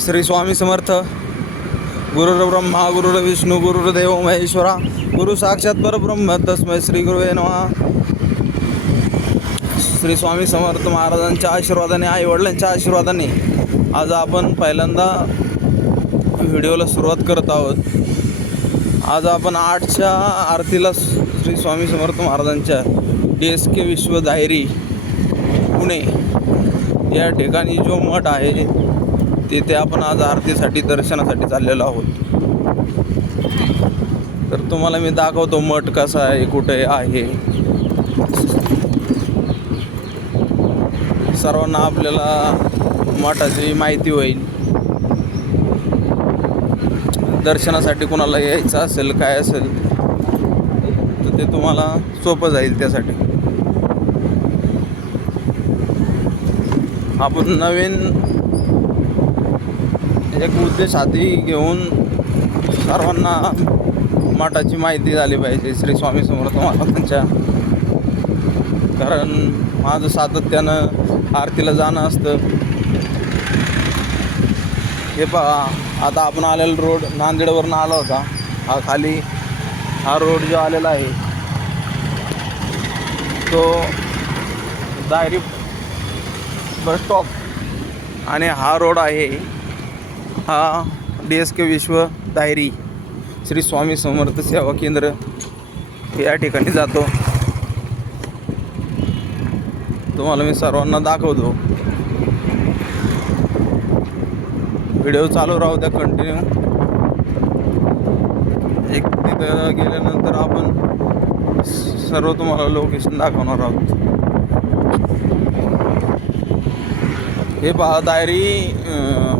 श्री स्वामी समर्थ. गुरुर्ब्रह्मा गुरुर्विष्णू गुरुर्देव महेश्वरा, गुरु साक्षात परब्रह्म तस्मै श्री गुरुवे नमः. श्री स्वामी समर्थ महाराजांच्या आशीर्वादाने, आई वडिलांच्या आशीर्वादाने आज आपण पहिल्यांदा व्हिडिओला सुरुवात करत आहोत. आज आपण 8च्या आरतीला श्री स्वामी समर्थ महाराजांच्या DSK विश्व दायरी पुणे या ठिकाणी जो मठ आहे तिथे आपण आज आरतीसाठी दर्शनासाठी चाललेलो आहोत. तर तुम्हाला मी दाखवतो मठ कसा आहे, कुठे आहे. सर्वांना आपल्याला मठाची माहिती होईल. दर्शनासाठी कोणाला यायचं असेल काय असेल तर ते तुम्हाला सोपं जाईल. त्यासाठी आपण नवीन एक उद्देश हाती घेऊन सर्वांना मठाची माहिती झाली पाहिजे श्री स्वामी समर्थ महाराजांच्या. कारण माझं सातत्यानं आरतीला जाणं असतं. हे पहा, आता आपण आलेला रोड नांदेडवरून आला होता. हा रोड जो आलेला आहे तो दायरी बस स्टॉप आणि हा रोड आहे हा DSK विश्व दायरी श्री स्वामी समर्थ सेवा केंद्र या ठिकाणी जातो. तुम्हाला मी सर्वांना दाखवतो. व्हिडिओ चालू राहू द्या कंटिन्यू. एक तिथं गेल्यानंतर आपण सर्व तुम्हाला लोकेशन दाखवणार आहोत. हे पहा, दायरी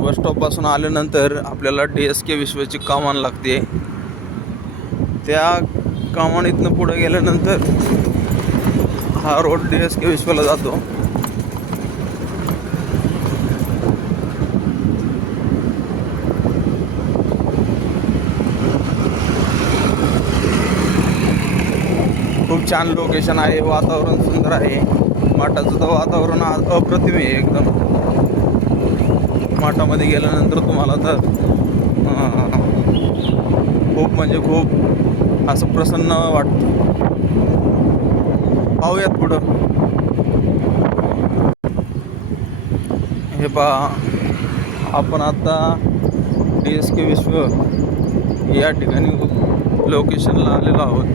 बस स्टॉपपासून आल्यानंतर आपल्याला DSK विश्वची कमान लागते. त्या कमानीतनं पुढे गेल्यानंतर हा रोड DSK विश्वला जातो. खूप छान लोकेशन आहे, वातावरण सुंदर आहे. मठाचं तर वातावरण अप्रतिम आहे एकदम. मठामध्ये गेल्यानंतर तुम्हाला तर खूप म्हणजे खूप असं प्रसन्न वाटतं. पाहूयात पुढं. हे पहा, आपण आता DSK विश्व या ठिकाणी लोकेशनला आलेलो आहोत.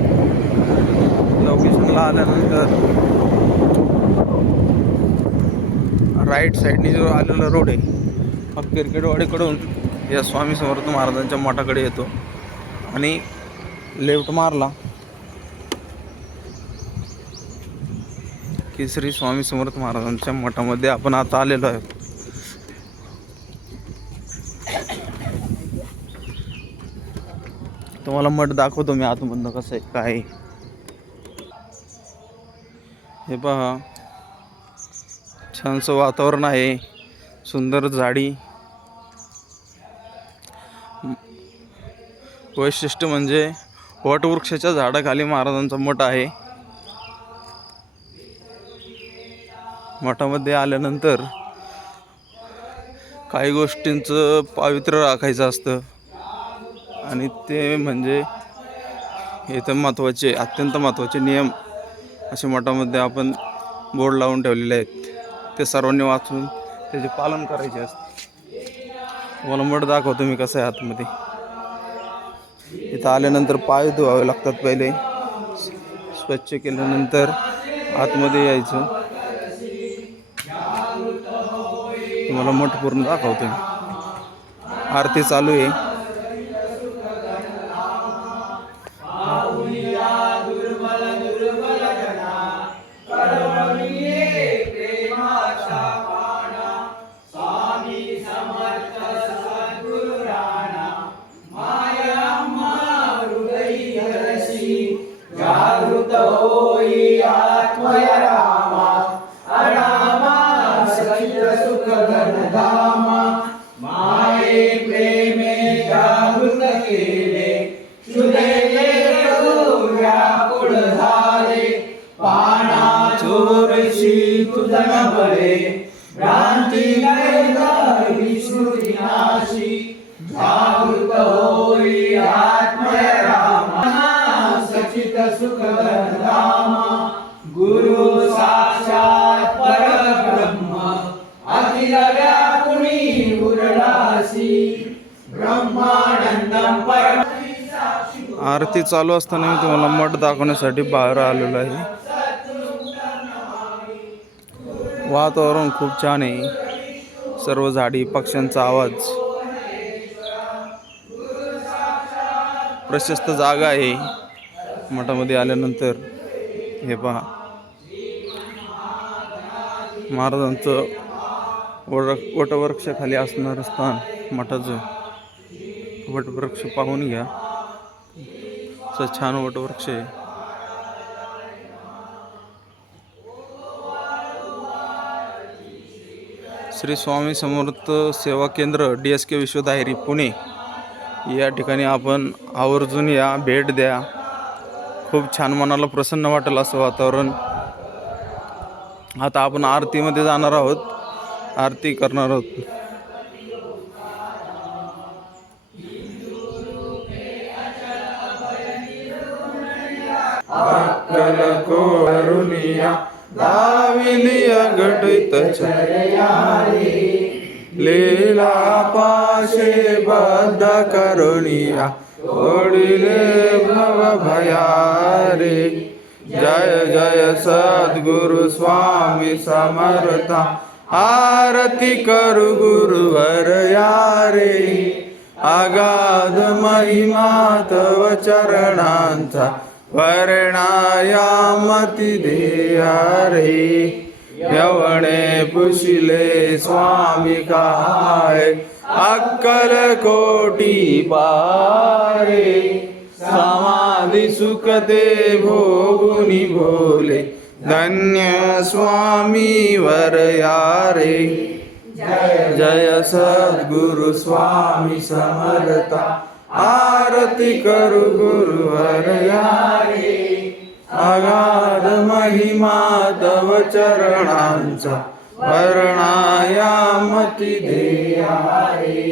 लोकेशनला आल्यानंतर राईट साईडने जो आलेला रोड आहे हा क्रिकेटवाडीकडून या स्वामी समर्थ महाराजांच्या मठाकडे येतो आणि लेफ्ट मारला की श्री स्वामी समर्थ महाराजांच्या मठामध्ये आपण आता आलेलो आहे. तुम्हाला मठ दाखवतो मी आतमधनं कसं आहे काय. हे पहा, छानसं वातावरण आहे, सुंदर झाडी. वैशिष्ट्य म्हणजे वटवृक्षाच्या झाडाखाली महाराजांचा मठ आहे. मठामध्ये आल्यानंतर काही गोष्टींचं पावित्र्य राखायचं असतं आणि ते म्हणजे इथं महत्त्वाचे, अत्यंत महत्त्वाचे नियम असे मठामध्ये आपण बोर्ड लावून ठेवलेले आहेत. ते सर्वांनी वाचून त्याचे पालन करायचे असते. तुम्हाला मठ दाखवतो मी कसं आहे आतमध्ये. इथं आल्यानंतर पाय धुवावे लागतात. पहिले स्वच्छ केल्यानंतर आतमध्ये यायचं. तुम्हाला मठ पूर्ण दाखवतो. आरती चालू आहे. जागृत होई आत्मय रामा, अरामा सचित सुख घन धामा. माये प्रेमे विनाशी जागृत होई आत्मय रामा सचित सुखधामा गुरु साक्षात परब्रह्म अखिल व्यापुनी उरलासी ब्रह्मानंदम परम आरती चालू असताना मी तुम्हाला मठ दाखवण्यासाठी बाहेर आलेलो आहे. वातावरण खूप छान आहे. सर्व झाडी, पक्ष्यांचा आवाज, प्रशस्त जागा आहे. मठामध्ये आल्यानंतर हे पहा, महाराजांचं वटवृक्षाखाली असणारं स्थान, मठाचं वटवृक्ष पाहून घ्या. असं छान वटवृक्ष आहे. श्री स्वामी समर्थ सेवा केंद्र DSK विश्वदाहेरी पुणे या ठिकाणी आपण आवर्जून या, भेट द्या. खूप छान, मनाला प्रसन्न वाटेल असं वातावरण. आता आपण आरतीमध्ये जाणार आहोत, आरती करणार आहोत. अक्कल करुनिया दाविलिया घटित चर्या लीला पाशे बद्ध करुनिया ओढिले भव भयारे. जय जय सद्गुरु स्वामी समर्था आरती करू गुरुवर यारे. अगाध महिमा तव चरणांचा वर्णायामती देया रे. यवणे पुशिले स्वामी काय अक्कल कोटी पारे. समाधी सुख ते भोगुनी भोले धन्य स्वामी वर यारे. जय सद्गुरु स्वामी समर्था आरती करू गुरुवर यारे. अगाध महिमा तव चरणांचा वर्णायामती देया रे.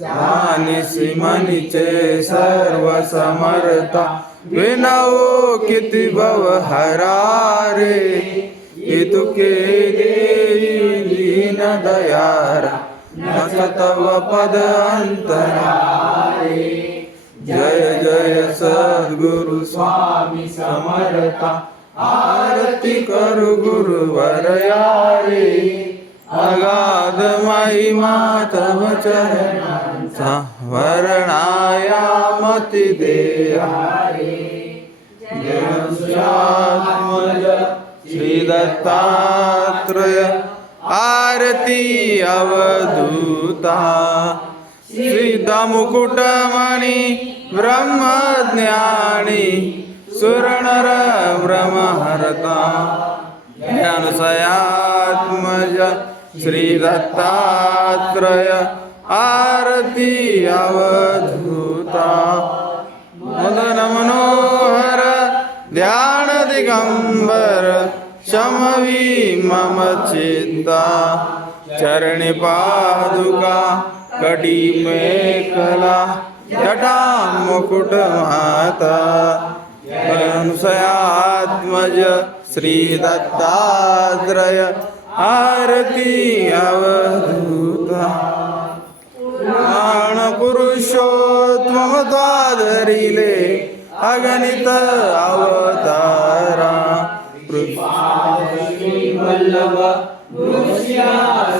जानिसी मनीचे सर्व समर्था विनवो किती भव हरारे. इतुके देई दीन दयारा न तव पद अंतरारे. जय जय सद्गुरु स्वामी समर्था आरती करू गुरुवर यारे. अगाध महिमा तव चरणांचा वर्णायामती देया रे. जय आत्मज श्री दत्तात्रय आरती अवधूता. श्रीदा मुकुटमणि ब्रह्मज्ञानी सुरनर ब्रह्महरता. ज्ञानसयात्मज श्री दत्तात्रय आरती अवधूता. मदन मनोहर ध्यान दिगंबर शमवी मम चित्ता. चरणी पादुका कटी मेखला जटा मुकुट माता. अनुसयात्मज श्री दत्तात्रय आरती अवधूता. प्राण पुरुषोत्तम द्वादरिले अगणित अवतारा. श्री वल्लभ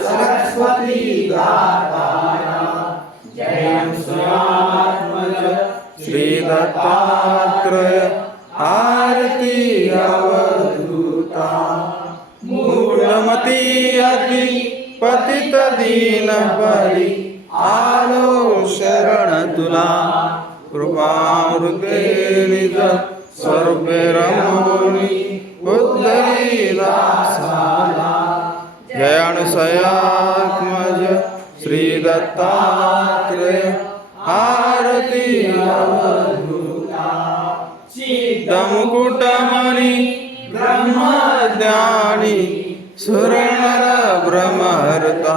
सरस्वती दातारा. जय स्वात्मज श्री दत्तात्रय आरती अवधूता. मूढमती अति पतित दीन परी आलो शरण तुला. कृपामृते निज स्वरूपे रमोनी उद्धरी दासाला. जयानुसयात्मज श्री दत्तात्रय आरती अवधूता. मुकुटमणि ब्रह्मज्ञानी सुरनर ब्रह्महर्ता.